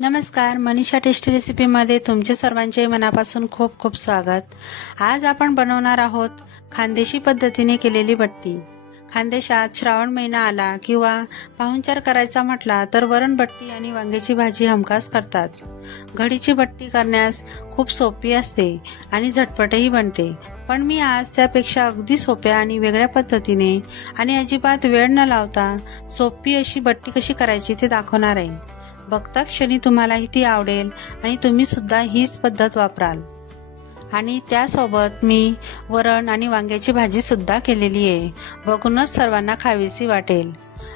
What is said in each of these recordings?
नमस्कार, मनीषा टेस्टी रेसिपीमध्ये तुमचे सर्वांचे मनापासून खूप खूप स्वागत। आज आपण बनवणार आहोत खानदेशी पद्धतीने केलेली बट्टी। खानदेशात श्रावण महिना आला किंवा पाहुणचार करायचा म्हटला तर वरण बट्टी आणि वांग्याची भाजी हमखास करतात। घडीची बट्टी करण्यास खूप सोपी असते आणि झटपटही बनते, पण मी आज त्यापेक्षा अगदी सोप्या आणि वेगळ्या पद्धतीने आणि अजिबात वेळ न लावता सोपी अशी बट्टी कशी करायची ते दाखवणार आहे। बघता क्षणी तुम्हालाही ती आवडेल आणि तुम्ही सुद्धा हीच पद्धत वापराल। आणि त्यासोबत मी वरण आणि वांग्याची भाजी सुद्धा केलेली आहे, बघूनच सर्वांना खावीशी वाटेल।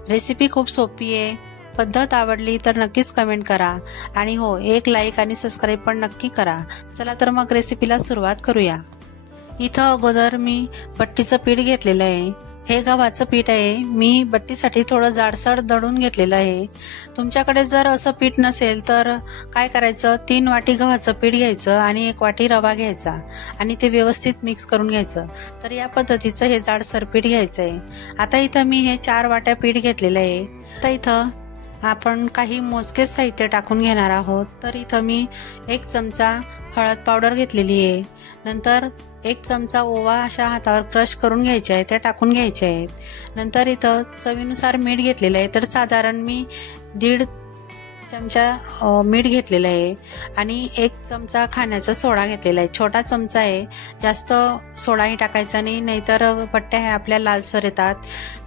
रेसिपी खूप सोपी आहे। पद्धत आवडली तर नक्कीच कमेंट करा आणि हो, एक लाईक आणि सबस्क्राईब पण नक्की करा। चला तर मग रेसिपीला सुरुवात करूया। इथं अगोदर मी बट्टीचं पीठ घेतलेलं आहे। हे गव्हाचं पीठ आहे। मी बट्टीसाठी थोडं जाडसर दळून घेतलेलं आहे। तुमच्याकडे जर असं पीठ नसेल तर काय करायचं, 3 वाटी गव्हाचं पीठ घ्यायचं आणि 1 वाटी रवा घ्यायचा आणि ते व्यवस्थित मिक्स करून घ्यायचं। तर या पद्धतीचं हे जाडसर पीठ घ्यायचं आहे। आता इथं मी हे 4 वाट्या पीठ घेतलेलं आहे। आता इथं आपण काही मोजकेच साहित्य टाकून घेणार आहोत। तर इथं मी 1 चमचा हळद पावडर घेतलेली आहे। नंतर 1 चमचा ओवा अशा हातावर क्रश करून घ्यायचे आहे, त्या टाकून घ्यायचे आहेत। नंतर इथं चवीनुसार मीठ घेतलेलं आहे। तर साधारण मी 1.5 चमचा मीठ घेतलेलं आहे आणि 1 चमचा खाण्याचा सोडा घेतलेला आहे। छोटा चमचा आहे, जास्त सोडाही टाकायचा नाही, नाहीतर बट्ट्या ह्या आपल्या लालसर येतात।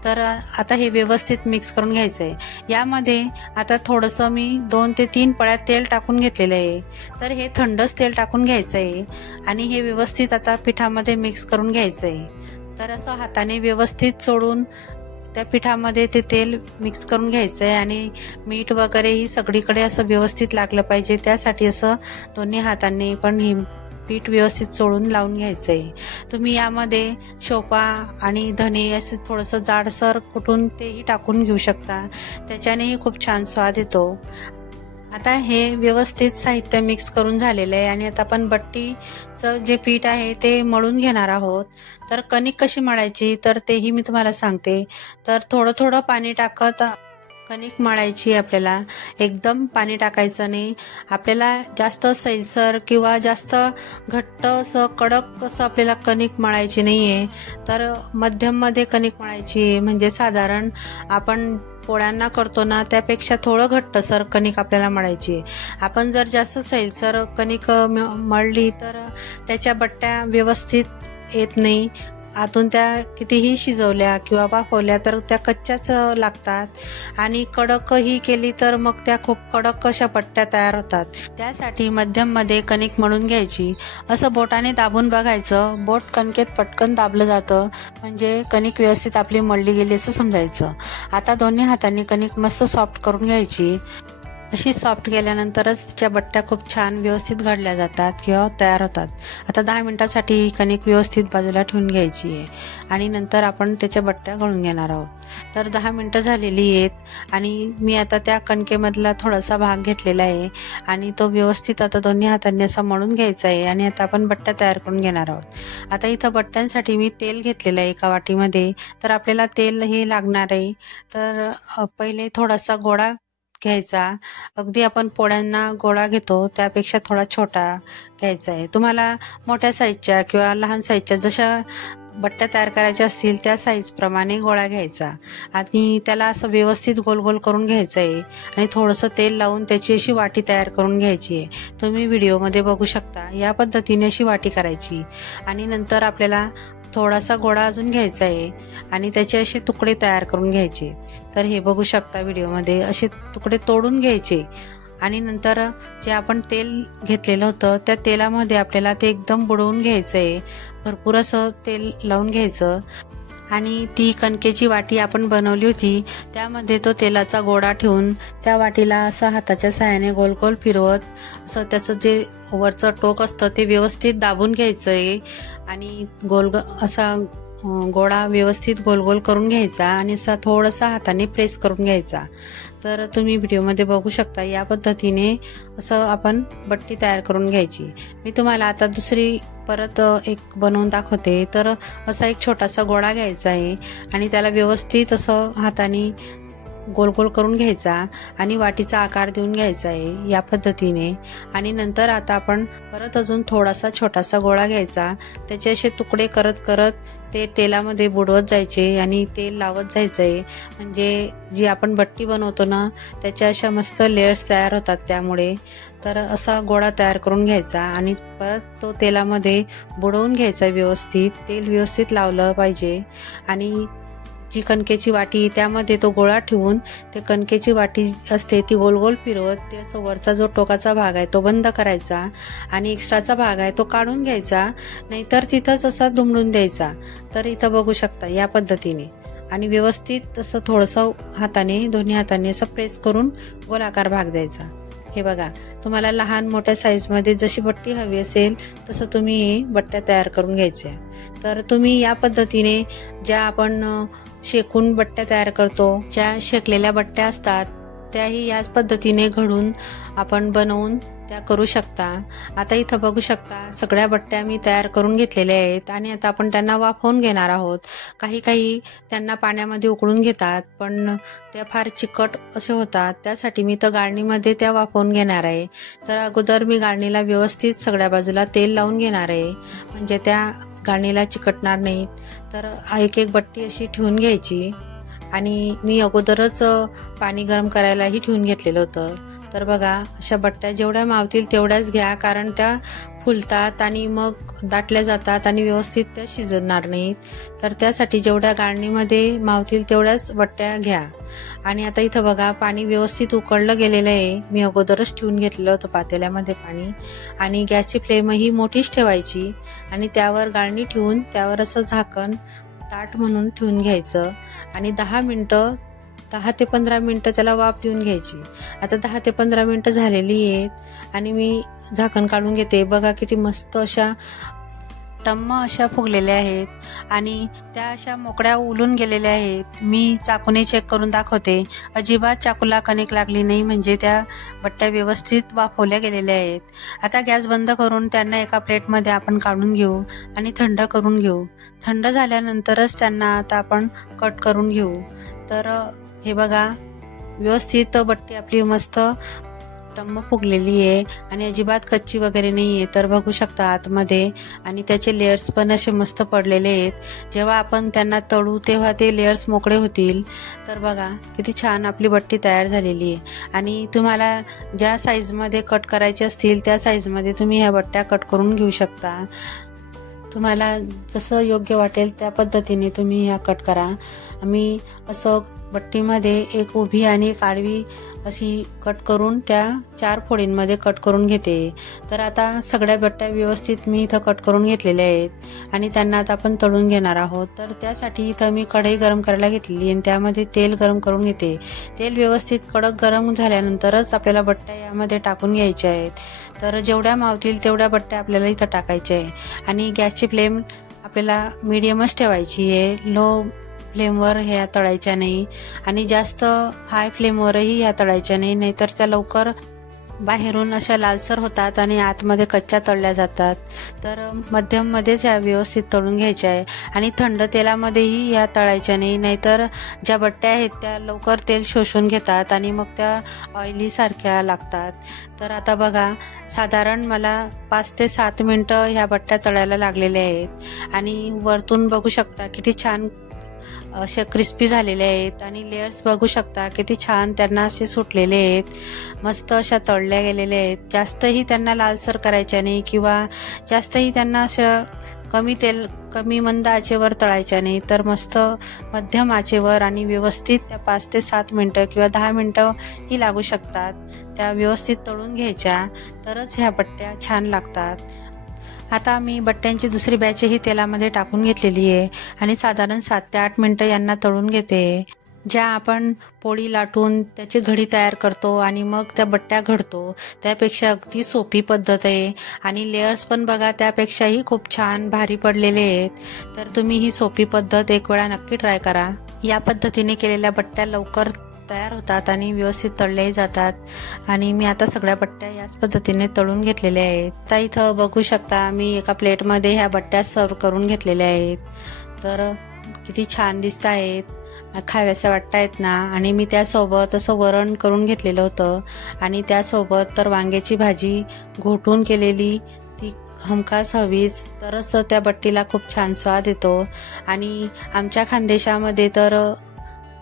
तर आता हे व्यवस्थित मिक्स करून घ्यायचं आहे। यामध्ये आता थोडंसं मी 2 ते 3 पळ्या तेल टाकून घेतलेलं आहे। तर हे थंडच तेल टाकून घ्यायचं आहे आणि हे व्यवस्थित आता पिठामध्ये मिक्स करून घ्यायचं आहे। तर असं हाताने व्यवस्थित चोळून त्या पिठामध्ये ते तेल मिक्स करून घ्यायचं आहे आणि मीठ वगैरे ही सगळीकडे असं व्यवस्थित लागलं पाहिजे, त्यासाठी असं दोन्ही हातांनी पण ही पीठ व्यवस्थित चोळून लावून घ्यायचं आहे। तुम्ही यामध्ये शोपा आणि धने असे थोडंसं जाडसर कुटून तेही टाकून घेऊ शकता, त्याच्यानेही खूप छान स्वाद येतो। आता हे व्यवस्थित साहित्य मिक्स करून झालेलं आहे आणि आता आपण बट्टीचं जे पीठ आहे ते मळून घेणार आहोत। तर कणिक कशी मळायची तर तेही मी तुम्हाला सांगते। तर थोडं थोडं पाणी टाकत कणिक मळायची आपल्याला, एकदम पाणी टाकायचं नाही। आपल्याला जास्त सैलसर किंवा जास्त घट्ट असं कडक असं आपल्याला कणिक मळायची नाहीये। तर मध्यम मध्ये कणिक मळायची आहे, म्हणजे साधारण आपण पोळ्यांना करतो ना त्यापेक्षा थोडं घट्टसर कणिक आपल्याला मळायची आहे। आपण जर जास्त सैलसर कणिक मळली तर त्याच्या बट्ट्या व्यवस्थित येत नाही। आतून त्या कितीही शिजवल्या किंवा वाफवल्या तर त्या कच्च्याच लागतात आणि कडकही केली तर मग त्या खूप कडक अशा बट्ट्या तयार होतात। त्यासाठी मध्यम मध्ये कणिक मळून घ्यायची। असं बोटाने दाबून बघायचं, बोट कणकेत पटकन दाबलं जातं म्हणजे कणिक व्यवस्थित आपली मळली गेली असं समजायचं। आता दोन्ही हातांनी कणिक मस्त सॉफ्ट करून घ्यायची। अशी सॉफ्ट केल्यानंतरच त्याच्या बट्ट्या खूप छान व्यवस्थित घडल्या जातात किंवा तयार होतात। आता 10 मिनिटांसाठी कणिक व्यवस्थित बाजूला ठेवून घ्यायची आहे आणि नंतर आपण त्याच्या बट्ट्या गळून घेणार आहोत। तर 10 मिनिटं झालेली आहेत आणि मी आता त्या कणकेमधला थोडासा भाग घेतलेला आहे आणि तो व्यवस्थित आता दोन्ही हातांनी असा मळून घ्यायचा आहे आणि आता आपण बट्ट्या तयार करून घेणार आहोत। आता इथं बट्ट्यांसाठी मी तेल घेतलेलं आहे 1 वाटीमध्ये। तर आपल्याला तेल हे लागणार आहे। तर पहिले थोडासा गोळा घ्यायचा, अगदी आपण पोळ्यांना गोळा घेतो त्यापेक्षा थोडा छोटा घ्यायचा आहे। तुम्हाला मोठ्या साईजच्या किंवा लहान साईजच्या जशा बट्ट्या तयार करायच्या असतील त्या साईज प्रमाणे गोळा घ्यायचा आणि त्याला असं व्यवस्थित गोल गोल करून घ्यायचं आहे आणि थोडंसं तेल लावून त्याची अशी वाटी तयार करून घ्यायची आहे। तुम्ही व्हिडिओमध्ये बघू शकता, या पद्धतीने अशी वाटी करायची आणि नंतर आपल्याला थोडासा गोळा अजून घ्यायचा आहे आणि त्याचे असे तुकडे तयार करून घ्यायचे। तर हे बघू शकता व्हिडिओमध्ये, असे तुकडे तोडून घ्यायचे आणि नंतर जे आपण तेल घेतलेलं होतं त्या तेलामध्ये आपल्याला ते एकदम बुडवून घ्यायचं आहे। भरपूर असं तेल लावून घ्यायचं आणि ती कणकेची वाटी आपण बनवली होती त्यामध्ये तो तेलाचा गोळा ठेवून त्या वाटीला असं हाताच्या सहाय्याने गोल गोल फिरवत असं त्याचं जे वरचं टोक असतं ते व्यवस्थित दाबून घ्यायचं आहे आणि असा गोळा व्यवस्थित गोल गोल करून घ्यायचा आणि असा थोडासा हाताने प्रेस करून घ्यायचा। तर तुम्ही व्हिडिओमध्ये बघू शकता, या पद्धतीने असं आपण बट्टी तयार करून घ्यायची। मी तुम्हाला आता दुसरी परत एक बनवून दाखवते। तर असा एक छोटासा गोळा घ्यायचा आहे आणि त्याला व्यवस्थित असं हाताने गोल गोल करून घ्यायचा आणि वाटीचा आकार देऊन घ्यायचा आहे या पद्धतीने। आणि नंतर आता आपण परत अजून थोडासा छोटासा गोळा घ्यायचा, त्याचे असे तुकडे करत करत ते तेलामध्ये बुडवत जायचे आणि तेल लावत जायचं आहे। म्हणजे जी आपण बट्टी बनवतो ना त्याच्या अशा मस्त लेयर्स तयार होतात त्यामुळे। तर असा गोळा तयार करून घ्यायचा आणि परत तो तेलामध्ये बुडवून घ्यायचा व्यवस्थित, तेल व्यवस्थित लावलं पाहिजे। आणि जी कणकेची वाटी त्यामध्ये तो गोळा ठेवून ते कणकेची वाटी असते ती गोल गोल फिरवत ते असं वरचा जो टोकाचा भाग आहे तो बंद करायचा आणि एक्स्ट्राचा भाग आहे तो काढून घ्यायचा, नाहीतर तिथंच असा दुमडून द्यायचा। तर इथं बघू शकता या पद्धतीने आणि व्यवस्थित असं थोडंसं हाताने दोन्ही हाताने असं प्रेस करून गोलाकार भाग द्यायचा। हे बघा, तुम्हाला लहान मोठ्या साईजमध्ये जशी बट्टी हवी असेल तसं तुम्ही हे बट्ट्या तयार करून घ्यायच्या। तर तुम्ही या पद्धतीने ज्या आपण शेकून बट्ट्या तयार करतो, ज्या शेकलेल्या बट्ट्या असतात त्याही याच पद्धतीने घडून आपण बनवून त्या करू शकता। आता इथं बघू शकता सगळ्या बट्ट्या मी तयार करून घेतलेल्या आहेत आणि आता आपण त्यांना वाफवून घेणार आहोत। काही काही त्यांना पाण्यामध्ये उकळून घेतात पण त्या फार चिकट असे होतात, त्यासाठी मी तर गाळणीमध्ये त्या वाफवून घेणार आहे। तर अगोदर मी गाळणीला व्यवस्थित सगळ्या बाजूला तेल लावून घेणार आहे, म्हणजे त्या गाळणीला चिकटणार नाहीत। तर एक एक बट्टी अशी ठेवून घ्यायची आणि मी अगोदरच पाणी गरम करायलाही ठेवून घेतलेलं होतं। तर बघा, अशा बट्ट्या जेवढ्या मावतील तेवढ्याच घ्या, कारण त्या फुलतात आणि मग दाटल्या जातात आणि व्यवस्थित त्या शिजणार नाहीत। तर त्यासाठी जेवढ्या गाळणीमध्ये मावतील तेवढ्याच बट्ट्या घ्या। आणि आता इथं बघा पाणी व्यवस्थित उकळलं गेलेलं आहे, मी अगोदरच ठेवून घेतलेलं होतं पातेल्यामध्ये पाणी। आणि गॅसची फ्लेमही मोठीच ठेवायची आणि त्यावर गाळणी ठेवून त्यावर असं झाकण ताट म्हणून ठेवून घ्यायचं आणि 10 ते 15 मिनिटं त्याला वाफ देऊन घ्यायची। आता 10 ते 15 मिनिटं झालेली आहेत आणि मी झाकण काढून घेते। बघा किती मस्त अशा टम्म अशा फुगलेल्या आहेत आणि त्या अशा मोकळ्या उलून गेलेल्या आहेत। मी चाकूने चेक करून दाखवते, अजिबात चाकूला कणिक लागली नाही, म्हणजे त्या बट्ट्या व्यवस्थित वाफवल्या गेलेल्या आहेत। आता गॅस बंद करून त्यांना एका प्लेटमध्ये आपण काढून घेऊ आणि थंड करून घेऊ। थंड झाल्यानंतरच त्यांना आता आपण कट करून घेऊ। तर हे बघा, व्यवस्थित बट्टी आपली मस्त टम्म फुगलेली आहे आणि अजिबात कच्ची वगैरे नाही आहे। तर बघू शकता आतमध्ये आणि त्याचे लेयर्स पण असे मस्त पडलेले आहेत। जेव्हा आपण त्यांना तळू तेव्हा ते लेयर्स मोकळे होतील। तर बघा किती छान आपली बट्टी तयार झालेली आहे। आणि तुम्हाला ज्या साईजमध्ये कट करायचे असतील त्या साईजमध्ये तुम्ही ह्या बट्ट्या कट करून घेऊ शकता। तुम्हाला जसं योग्य वाटेल त्या पद्धतीने तुम्ही ह्या कट करा। मी असं बट्टीमध्ये एक उभी आणि एक आडवी अशी कट करून त्या 4 फोडींमध्ये कट करून घेते। तर आता सगळ्या बट्ट्या व्यवस्थित मी इथं कट करून घेतलेल्या आहेत आणि त्यांना आता आपण तळून घेणार आहोत। तर त्यासाठी इथं मी कढई गरम करायला घेतली आणि त्यामध्ये तेल गरम करून घेते। तेल व्यवस्थित कडक गरम झाल्यानंतरच आपल्याला बट्ट्या यामध्ये टाकून घ्यायच्या आहेत। तर जेवढ्या मावतील तेवढ्या बट्ट्या आपल्याला इथं टाकायच्या आहे आणि गॅसची फ्लेम आपल्याला मीडियमच ठेवायची आहे, लो फ्लेमवर ह्या तळायच्या नाही आणि जास्त हाय फ्लेमवरही ह्या तळायच्या नाही, नाहीतर त्या लवकर बाहेरून अशा लालसर होतात आणि आतमध्ये कच्च्या तळल्या जातात। तर मध्यम मध्येच ह्या व्यवस्थित तळून घ्यायच्या आहे आणि थंड तेलामध्येही ह्या तळायच्या नाही, नाहीतर ज्या बट्ट्या आहेत त्या लवकर तेल शोषून घेतात आणि मग त्या ऑइली सारख्या लागतात। तर आता बघा, साधारण मला 5 ते 7 मिनिटं ह्या बट्ट्या तळायला लागलेल्या आहेत आणि वरतून बघू शकता किती छान अशा क्रिस्पी झालेले आहेत आणि लेयर्स बघू शकता किती छान त्यांना असे सुटलेले आहेत, मस्त अशा तळल्या गेलेल्या आहेत। जास्तही त्यांना लालसर करायच्या नाही किंवा जास्तही त्यांना असं कमी मंद आचेवर तळायच्या नाही, तर मस्त मध्यम आचेवर आणि व्यवस्थित त्या 5 ते 7 मिनिटं किंवा 10 मिनिटं ही लागू शकतात, त्या व्यवस्थित तळून घ्यायच्या, तरच ह्या बट्ट्या छान लागतात। आता मी बट्ट्यांची दुसरी बॅचही तेलामध्ये टाकून घेतलेली आहे आणि साधारण 7 ते 8 मिनिटं यांना तळून घेते। ज्या आपण पोळी लाटून त्याची घडी तयार करतो आणि मग त्या बट्ट्या घडतो त्यापेक्षा अगदी सोपी पद्धत आहे आणि लेयर्स पण बघा त्यापेक्षाही खूप छान भारी पडलेले आहेत। तर तुम्ही ही सोपी पद्धत एक वेळा नक्की ट्राय करा। या पद्धतीने केलेल्या बट्ट्या लवकर तयार होतात आणि व्यवस्थित तळल्याही जातात आणि मी आता सगळ्या बट्ट्या याच पद्धतीने तळून घेतलेल्या आहेत। आता इथं बघू शकता मी एका प्लेटमध्ये ह्या बट्ट्या सर्व करून घेतलेल्या आहेत। तर किती छान दिसत आहेत खाव्याशा वाटतायत ना, आणि मी त्यासोबत असं वरण करून घेतलेलं होतं आणि त्यासोबत तर वांग्याची भाजी घोटून केलेली, ती हमखास हवीच, तरच त्या बट्टीला खूप छान स्वाद येतो. आणि आमच्या खानदेशामध्ये तर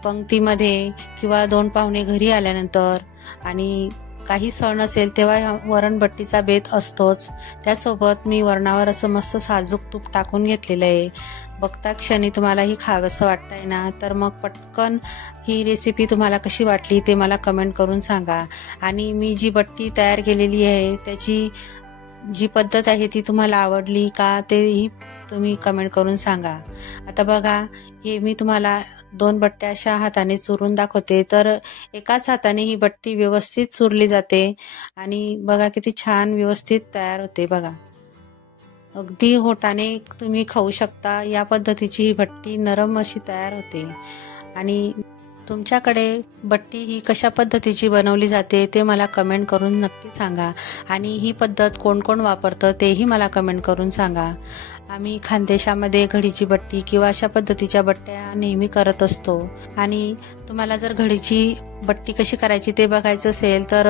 पंक्तीमध्ये किंवा 2 पाहुणे घरी आल्यानंतर आणि काही सण असेल तेव्हा वरणबट्टीचा बेत असतोच. त्यासोबत मी वरणावर असं मस्त साजूक तूप टाकून घेतलेलं आहे. बघता क्षणी तुम्हालाही खावंसं वाटतंय ना, तर मग पटकन ही रेसिपी तुम्हाला कशी वाटली ते मला कमेंट करून सांगा. आणि मी जी बट्टी तयार केलेली आहे त्याची जी पद्धत आहे ती तुम्हाला आवडली का तेही तुम्ही कमेंट करून सांगा. आता बघा, हे मी तुम्हाला 2 बट्ट्या अशा हाताने चुरून दाखवते. तर एकाच हाताने ही बट्टी व्यवस्थित चुरली जाते आणि बघा किती छान व्यवस्थित तयार होते. बघा, अगदी होटाने तुम्ही खाऊ शकता. या पद्धतीची ही बट्टी नरम अशी तयार होते. आणि तुमच्याकडे बट्टी ही कशा पद्धतीची बनवली जाते ते मला कमेंट करून नक्की सांगा. आणि ही पद्धत कोण कोण वापरतं तेही मला कमेंट करून सांगा. आम्ही खानदेशामध्ये घडीची बट्टी किंवा अशा पद्धतीच्या बट्ट्या नेहमी करत असतो. आणि तुम्हाला जर घडीची बट्टी कशी करायची ते बघायचं असेल तर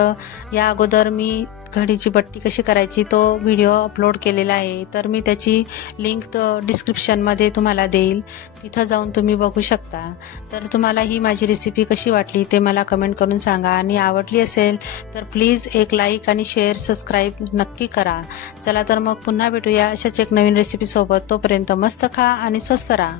या अगोदर मी घडीची बट्टी कशी करायची तो व्हिडिओ अपलोड केलेला आहे. तर मी त्याची लिंक डिस्क्रिप्शनमध्ये तुम्हाला देईल, तिथं जाऊन तुम्ही बघू शकता. तर तुम्हाला ही माझी रेसिपी कशी वाटली ते मला कमेंट करून सांगा. आणि आवडली असेल तर प्लीज एक लाईक आणि शेअर, सबस्क्राईब नक्की करा. चला तर मग पुन्हा भेटूया अशाच एक नवीन रेसिपीसोबत. तोपर्यंत मस्त खा आणि स्वस्त राहा.